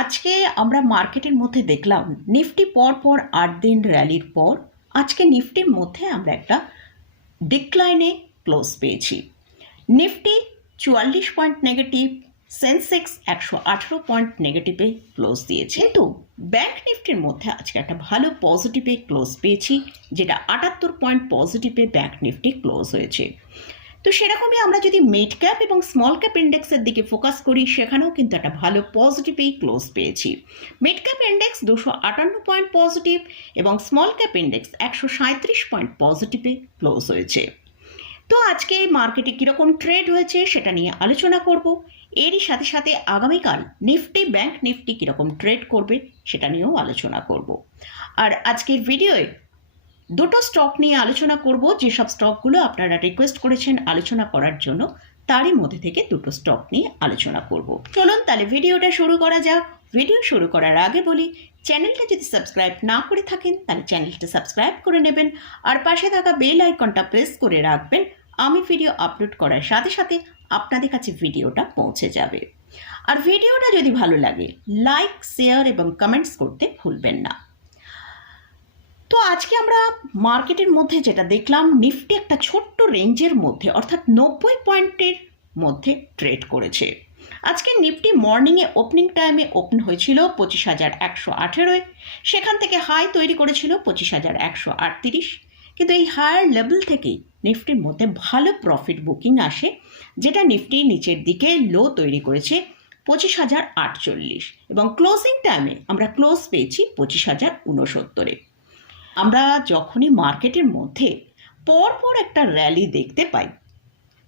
আজকে আমরা মার্কেটের মধ্যে দেখলাম, নিফটি পর পর আট দিন র্যালির পর আজকে নিফটির মধ্যে আমরা একটা ডিক্লাইনে ক্লোজ পেয়েছি। নিফটি চুয়াল্লিশ পয়েন্ট নেগেটিভ সেন্সেক্স একশো আঠেরো পয়েন্ট নেগেটিভে ক্লোজ দিয়েছে। কিন্তু ব্যাংক নিফটির মধ্যে আজকে একটা ভালো পজিটিভে ক্লোজ পেয়েছি, যেটা আটাত্তর পয়েন্ট পজিটিভে ব্যাংক নিফটি ক্লোজ হয়েছে। তো সেরকমই আমরা যদি মিড ক্যাপ এবং স্মল ক্যাপ ইন্ডেক্সের দিকে ফোকাস করি, সেখানেও কিন্তু একটা ভালো পজিটিভেই ক্লোজ পেয়েছি। মিড ক্যাপ ইন্ডেক্স দুশো আটান্ন পয়েন্ট পজিটিভ এবং স্মল ক্যাপ ইন্ডেক্স একশো সাঁত্রিশ পয়েন্ট পজিটিভে ক্লোজ হয়েছে। তো আজকে মার্কেটে কীরকম ট্রেড হয়েছে সেটা নিয়ে আলোচনা করব। এরই সাথে সাথে আগামীকাল নিফটি ব্যাংক নিফটি কীরকম ট্রেড করবে সেটা নিয়েও আলোচনা করব। আর আজকের ভিডিওয়ে দুটো স্টক নিয়ে আলোচনা করব। যেসব স্টকগুলো আপনারা রিকোয়েস্ট করেছেন আলোচনা করার জন্য, তারই মধ্যে থেকে দুটো স্টক নিয়ে আলোচনা করব। চলুন তাহলে ভিডিওটা শুরু করা যাক। ভিডিও শুরু করার আগে বলি, চ্যানেলটা যদি সাবস্ক্রাইব না করে থাকেন, তাহলে চ্যানেলটা সাবস্ক্রাইব করে নেবেন। আর পাশে থাকা বেল আইকনটা প্রেস করে রাখবেন। আমি ভিডিও আপলোড করার সাথে সাথে আপনাদের কাছে ভিডিওটা পৌঁছে যাবে। আর ভিডিওটা যদি ভালো লাগে লাইক শেয়ার এবং কমেন্টস করতে ভুলবেন না। তো আজকে আমরা মার্কেটের মধ্যে যেটা দেখলাম, নিফটি একটা ছোট্ট রেঞ্জের মধ্যে, অর্থাৎ নব্বই পয়েন্টের মধ্যে ট্রেড করেছে। আজকে নিফটি মর্নিংয়ে ওপেনিং টাইমে ওপেন হয়েছিল পঁচিশ হাজার একশো আঠেরোয় সেখান থেকে হাই তৈরি করেছিল পঁচিশ হাজার একশো আটত্রিশ। কিন্তু এই হায়ার লেভেল থেকেই নিফটির মধ্যে ভালো প্রফিট বুকিং আসে, যেটা নিফটি নিচের দিকে লো তৈরি করেছে পঁচিশ হাজার আটচল্লিশ। এবং ক্লোজিং টাইমে আমরা ক্লোজ পেয়েছি পঁচিশ হাজার উনসত্তরে। আমরা যখনই মার্কেটের মধ্যে পরপর একটা র্যালি দেখতে পাই,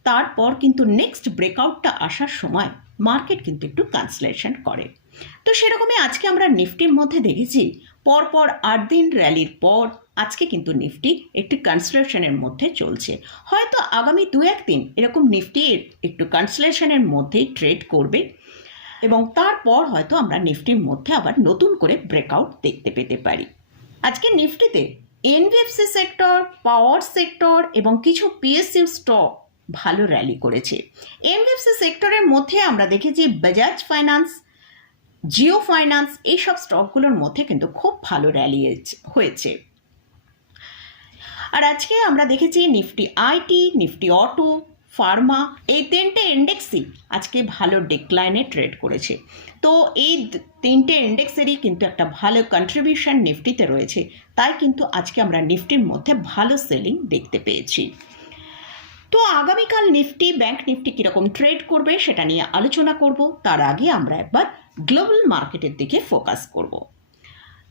তারপর কিন্তু নেক্সট ব্রেকআউটটা আসার সময় মার্কেট কিন্তু একটু কনসলেশন করে। তো সেরকমই আজকে আমরা নিফটির মধ্যে দেখেছি, পরপর আট দিন র্যালির পর আজকে কিন্তু নিফটি একটি কনসলেশনের মধ্যে চলছে। হয়তো আগামী দু একদিন এরকম নিফটি একটু কনসলেশনের মধ্যেই ট্রেড করবে এবং তারপর হয়তো আমরা নিফটির মধ্যে আবার নতুন করে ব্রেকআউট দেখতে পেতে পারি। আজকে নিফটিতে এনবিএফসি সেক্টর পাওয়ার সেক্টর এবং কিছু পিএসইউ স্টক ভালো র্যালি করেছে। এনবিএফসি সেক্টরের মধ্যে আমরা দেখেছি বাজাজ ফাইন্যান্স জিও ফাইন্যান্স এইসব স্টকগুলোর মধ্যে কিন্তু খুব ভালো র্যালি হয়েছে। আর আজকে আমরা দেখেছি Nifty IT Nifty auto pharma, এই তিনটে ইন্ডেক্সই আজকে ভালো ডিক্লাইনে ট্রেড করেছে। তো এই তিনটে ইন্ডেক্সেরই কিন্তু একটা ভালো কন্ট্রিবিউশন নিফটিতে রয়েছে। তাই কিন্তু আজকে আমরা নিফটির মধ্যে ভালো সেলিং দেখতে পেয়েছি। তো আগামীকাল নিফটি ব্যাংক নিফটি কীরকম ট্রেড করবে সেটা নিয়ে আলোচনা করব। তার আগে আমরা একবার গ্লোবাল মার্কেটের দিকে ফোকাস করব।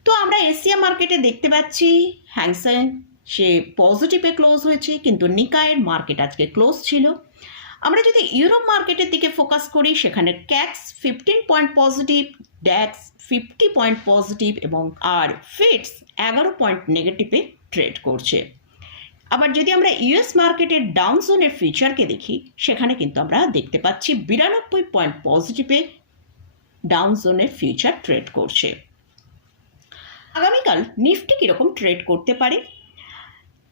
তো আমরা এশিয়া মার্কেটে দেখতে পাচ্ছি হ্যাংসেং সে পজিটিভে ক্লোজ হয়েছে, কিন্তু নিকায়ের মার্কেট আজকে ক্লোজ ছিল। আমরা যদি ইউরোপ মার্কেটের দিকে ফোকাস করি, সেখানে CAC fifteen point positive DAX fifty point positive এবং আর ফিটস এগারো পয়েন্ট নেগেটিভে ট্রেড করছে। আবার যদি আমরা ইউএস মার্কেটের ডাউন জোনের ফিউচারকে দেখি, সেখানে কিন্তু আমরা দেখতে পাচ্ছি বিরানব্বই পয়েন্ট পজিটিভে ডাউন জোনের ফিউচার ট্রেড করছে। আগামীকাল নিফটি কীরকম ট্রেড করতে পারে?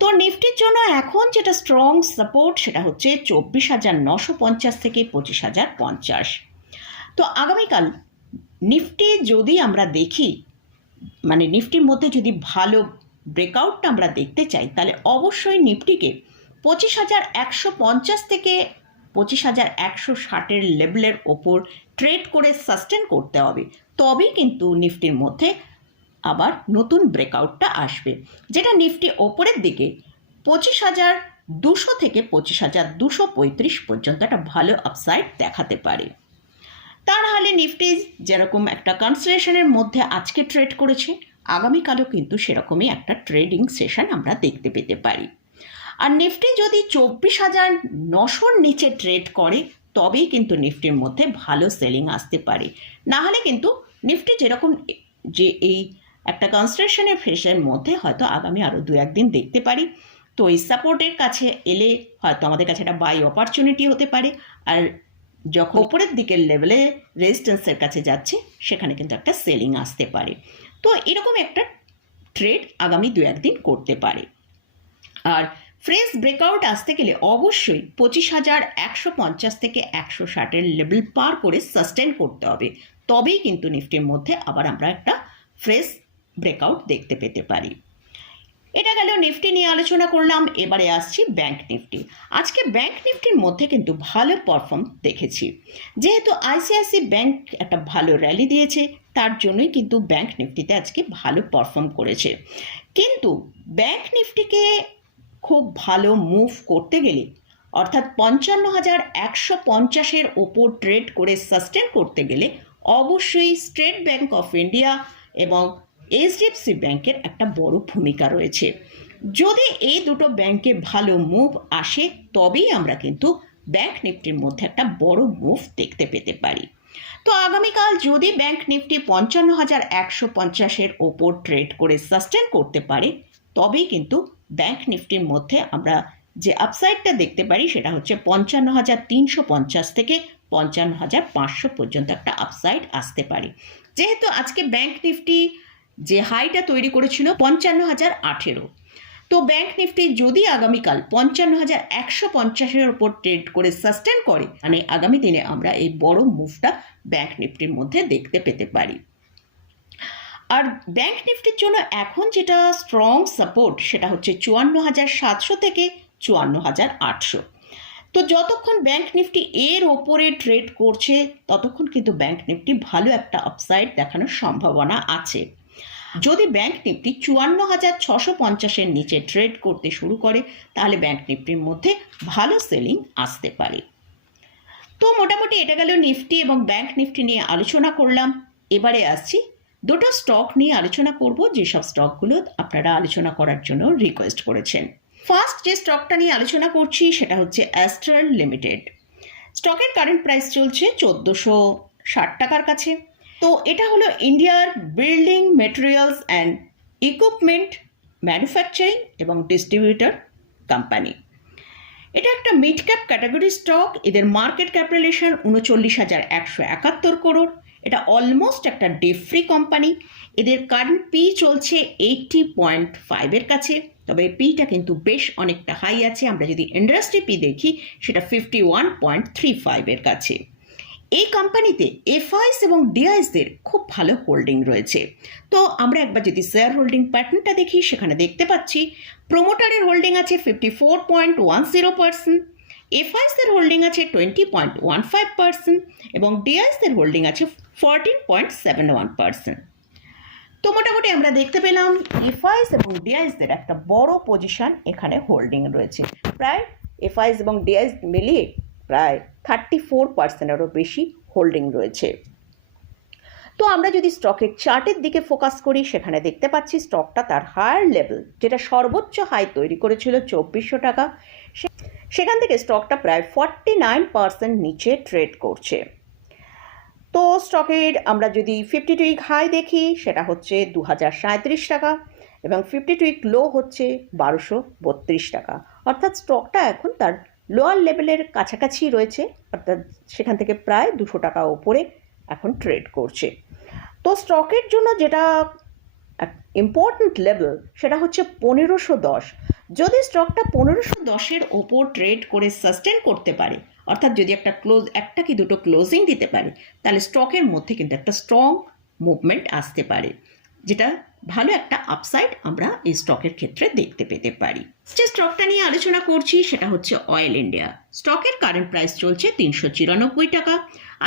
তো নিফটির জন্য এখন যেটা স্ট্রং সাপোর্ট সেটা হচ্ছে চব্বিশ হাজার নশো পঞ্চাশ থেকে পঁচিশ হাজার পঞ্চাশ। তো আগামীকাল নিফটি যদি আমরা দেখি মানে নিফটির মধ্যে যদি ভালো ব্রেকআউটটা আমরা দেখতে চাই, তাহলে অবশ্যই নিফটিকে পঁচিশ হাজার একশো পঞ্চাশ থেকে পঁচিশ হাজার একশো ষাটের লেভেলের ওপর ট্রেড করে সাস্টেন করতে হবে। তবেই কিন্তু নিফটির মধ্যে আবার নতুন ব্রেকআউটটা আসবে। যেটা নিফটি ওপরের দিকে পঁচিশ হাজার দুশো থেকে পঁচিশ হাজার দুশো পঁয়ত্রিশ পর্যন্ত একটা ভালো আপসাইড দেখাতে পারে। তার হালে নিফটি যেরকম একটা কনসেশনের মধ্যে আজকে ট্রেড করেছে, আগামীকালও কিন্তু সেরকমই একটা ট্রেডিং সেশন আমরা দেখতে পেতে পারি। আর নিফটি যদি চব্বিশ হাজার নশোর নিচে ট্রেড করে, তবেই কিন্তু নিফটির মধ্যে ভালো সেলিং আসতে পারে। না হলে কিন্তু নিফটি যেরকম যে এই একটা কনস্ট্রাকশনের ফেসের মধ্যে হয়তো আগামী আরও দু একদিন দেখতে পারি। তো এই সাপোর্টের কাছে এলে হয়তো আমাদের কাছে একটা বাই অপরচুনিটি হতে পারে। আর যখন ওপরের দিকের লেভেলে রেজিস্ট্যান্সের কাছে যাচ্ছে, সেখানে কিন্তু একটা সেলিং আসতে পারে। তো এরকম একটা ট্রেড আগামী দু একদিন করতে পারে। আর ফ্রেশ ব্রেকআউট আসতে গেলে অবশ্যই পঁচিশ হাজার একশো পঞ্চাশ থেকে একশো ষাটের লেভেল পার করে সাস্টেন করতে হবে। তবেই কিন্তু নিফটির মধ্যে আবার আমরা একটা ফ্রেশ ব্রেকআউট দেখতে পেতে পারি। এটা গেল নিফটি নিয়ে আলোচনা করলাম, এবারে আসছি ব্যাংক নিফটি। আজকে ব্যাংক নিফটির মধ্যে কিন্তু ভালো পারফর্ম দেখেছি। যেহেতু আইসিআইসি ব্যাংক একটা ভালো র্যালি দিয়েছে, তার জন্যই কিন্তু ব্যাংক নিফটিতে আজকে ভালো পারফর্ম করেছে। কিন্তু ব্যাংক নিফটিকে খুব ভালো মুভ করতে গেলে, অর্থাৎ পঞ্চান্ন হাজার একশো পঞ্চাশের ওপর ট্রেড করে সাস্টেন করতে গেলে, অবশ্যই স্টেট ব্যাংক অফ ইন্ডিয়া এবং এইচডিএফসি ব্যাংকের একটা বড় ভূমিকা রয়েছে। যদি এই দুটো ব্যাংকে ভালো মুভ আসে, তবেই আমরা কিন্তু ব্যাংক নিফটির মধ্যে একটা বড় মুভ দেখতে পেতে পারি। তো আগামীকাল যদি ব্যাংক নিফটি পঞ্চান্ন হাজার একশো পঞ্চাশের ওপর ট্রেড করে সাস্টেন করতে পারে, তবেই কিন্তু ব্যাংক নিফটির মধ্যে আমরা যে আপসাইডটা দেখতে পারি, সেটা হচ্ছে পঞ্চান্ন হাজার তিনশো পঞ্চাশ থেকে পঞ্চান্ন হাজার পাঁচশো পর্যন্ত একটা আপসাইড আসতে পারে। যেহেতু আজকে ব্যাংক নিফটি যে হাইটা তৈরি করেছিল পঞ্চান্ন হাজার আঠেরো। তো ব্যাংক নিফটি যদি আগামীকাল পঞ্চান্ন হাজার একশো পঞ্চাশের ওপর ট্রেড করে সাস্টেন করে মানে আগামী দিনে আমরা এই বড় মুভটা ব্যাংক নিফটির মধ্যে দেখতে পেতে পারি। আর ব্যাংক নিফটির জন্য এখন যেটা স্ট্রং সাপোর্ট সেটা হচ্ছে চুয়ান্ন হাজার সাতশো থেকে চুয়ান্ন হাজার আটশো। তো যতক্ষণ ব্যাংক নিফটি এর ওপরে ট্রেড করছে, ততক্ষণ কিন্তু ব্যাংক নিফটি ভালো একটা আপসাইড দেখানোর সম্ভাবনা আছে। যদি ব্যাংক নিফটি চুয়ান্ন হাজার ছশো পঞ্চাশের নিচে ট্রেড করতে শুরু করে, তাহলে ব্যাংক নিফটির মধ্যে ভালো সেলিং আসতে পারে। তো মোটামুটি এটা গেল নিফটি এবং ব্যাংক নিফটি নিয়ে আলোচনা করলাম। এবারে আসছি দুটো স্টক নিয়ে আলোচনা করব, যেসব স্টকগুলো আপনারা আলোচনা করার জন্য রিকোয়েস্ট করেছেন। ফার্স্ট যে স্টকটা নিয়ে আলোচনা করছি, সেটা হচ্ছে অ্যাস্ট্রাল লিমিটেড স্টকের কারেন্ট প্রাইস চলছে চোদ্দোশো ষাট টাকার কাছে। তো এটা হলো ইন্ডিয়ার building materials and equipment manufacturing এবং ডিস্ট্রিবিউটর কোম্পানি। এটা একটা মিড ক্যাপ ক্যাটাগরি স্টক, এদের মার্কেট ক্যাপিটালেশন উনচল্লিশ হাজার একশো একাত্তর করোড়। এটা অলমোস্ট একটা ডে ফ্রি কোম্পানি। এদের কারেন্ট পি চলছে এইটটি পয়েন্ট ফাইভের কাছে, তবে পিটা কিন্তু বেশ অনেকটা হাই আছে। আমরা যদি ইন্ডাস্ট্রি পি দেখি, সেটা ফিফটি ওয়ান পয়েন্ট থ্রি ফাইভের কাছে। এই কোম্পানিতে এফআইস এবং ডিআইসদের খুব ভালো হোল্ডিং রয়েছে। তো আমরা একবার যদি শেয়ার হোল্ডিং প্যাটার্নটা দেখি, সেখানে দেখতে পাচ্ছি প্রোমোটারের হোল্ডিং আছে fifty four point one zero percent এফআইসের holding আছে twenty point one five percent এবং ডিআইসদের হোল্ডিং আছে fourteen point seven one percent তো মোটামুটি আমরা দেখতে পেলাম এফআইস এবং ডিআইসদের একটা বড় পজিশন এখানে হোল্ডিং রয়েছে। প্রায় এফআইস এবং ডিআইস মিলিয়ে প্রায় থার্টি ফোর পার্সেন্টেরও বেশি হোল্ডিং রয়েছে। তো আমরা যদি স্টকের চার্টের দিকে ফোকাস করি, সেখানে দেখতে পাচ্ছি স্টকটা তার হায়ার লেভেল যেটা সর্বোচ্চ হাই তৈরি করেছিল চব্বিশশো টাকা। সেখান থেকে স্টকটা প্রায় ফর্টি নাইন পার্সেন্ট নিচে ট্রেড করছে। তো স্টকের আমরা যদি ফিফটি টুইক হাই দেখি, সেটা হচ্ছে দু হাজার সাঁত্রিশ টাকা এবং ফিফটি টুইক লো হচ্ছে বারোশো বত্রিশ টাকা। অর্থাৎ স্টকটা এখন তার লোয়ার লেভেলের কাছাকাছি রয়েছে, অর্থাৎ সেখান থেকে প্রায় দুশো টাকা ওপরে এখন ট্রেড করছে। তো স্টকের জন্য যেটা ইম্পর্ট্যান্ট লেভেল সেটা হচ্ছে পনেরোশো দশ। যদি স্টকটা পনেরোশো দশের ওপর ট্রেড করে সাস্টেন করতে পারে, অর্থাৎ যদি একটা ক্লোজ একটা কি দুটো ক্লোজিং দিতে পারে, তাহলে স্টকের মধ্যে কিন্তু একটা স্ট্রং মুভমেন্ট আসতে পারে, যেটা ভালো একটা আপসাইড আমরা এই স্টকের ক্ষেত্রে দেখতে পেতে পারি। যে স্টকটা নিয়ে আলোচনা করছি সেটা হচ্ছে অয়েল ইন্ডিয়া স্টকের কারেন্ট প্রাইস চলছে তিনশো চিরানব্বই টাকা।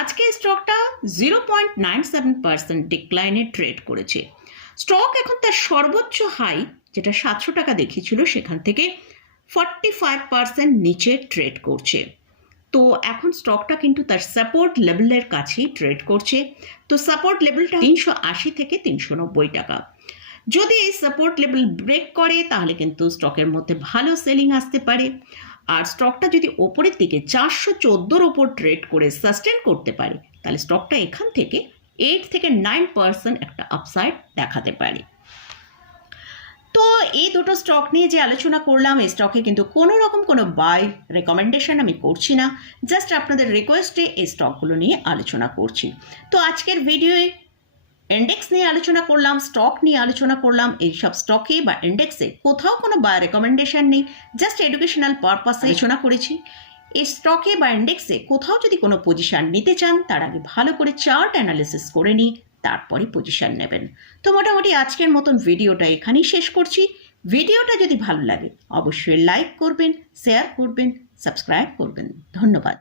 আজকে স্টকটা zero point nine seven percent ডিক্লাইনে trade করেছে। স্টক এখন তার সর্বোচ্চ হাই যেটা সাতশো টাকা দেখিয়েছিল, সেখান থেকে ফর্টি ফাইভ পার্সেন্ট নিচে ট্রেড করছে। তো এখন স্টকটা কিন্তু তার সাপোর্ট লেভেলের কাছেই ট্রেড করছে। তো সাপোর্ট লেভেলটা তিনশো আশি থেকে তিনশো নব্বই টাকা। যদি এই সাপোর্ট লেভেল ব্রেক করে, তাহলে কিন্তু স্টকের মধ্যে ভালো সেলিং আসতে পারে। আর স্টকটা যদি ওপরের দিকে চারশো চোদ্দোর ওপর ট্রেড করে সাস্টেন করতে পারে, তাহলে স্টকটা এখান থেকে এইট থেকে নাইন পার্সেন্ট একটা আপসাইড দেখাতে পারে। তো এই দুটো স্টক নিয়ে যে আলোচনা করলাম, এই স্টকে কিন্তু কোনো রকম কোনো বাই রেকমেন্ডেশন আমি করছি না। জাস্ট আপনাদের রিকোয়েস্টে এই স্টকগুলো নিয়ে আলোচনা করছি। তো আজকের ভিডিওয়ে ইন্ডেক্স নিয়ে আলোচনা করলাম স্টক নিয়ে আলোচনা করলাম, এইসব স্টকে বা ইন্ডেক্সে কোথাও কোনো বা রেকমেন্ডেশন নেই জাস্ট এডুকেশনাল পারপাসে আলোচনা করেছি। এই স্টকে বা ইন্ডেক্সে কোথাও যদি কোনো পজিশন নিতে চান, তার আগে ভালো করে চার্ট অ্যানালিসিস করে নিই তারপরে পজিশন নেবেন। তো মোটামুটি আজকের মতন ভিডিওটা এখানেই শেষ করছি। ভিডিওটা যদি ভালো লাগে, অবশ্যই লাইক করবেন শেয়ার করবেন সাবস্ক্রাইব করবেন। ধন্যবাদ।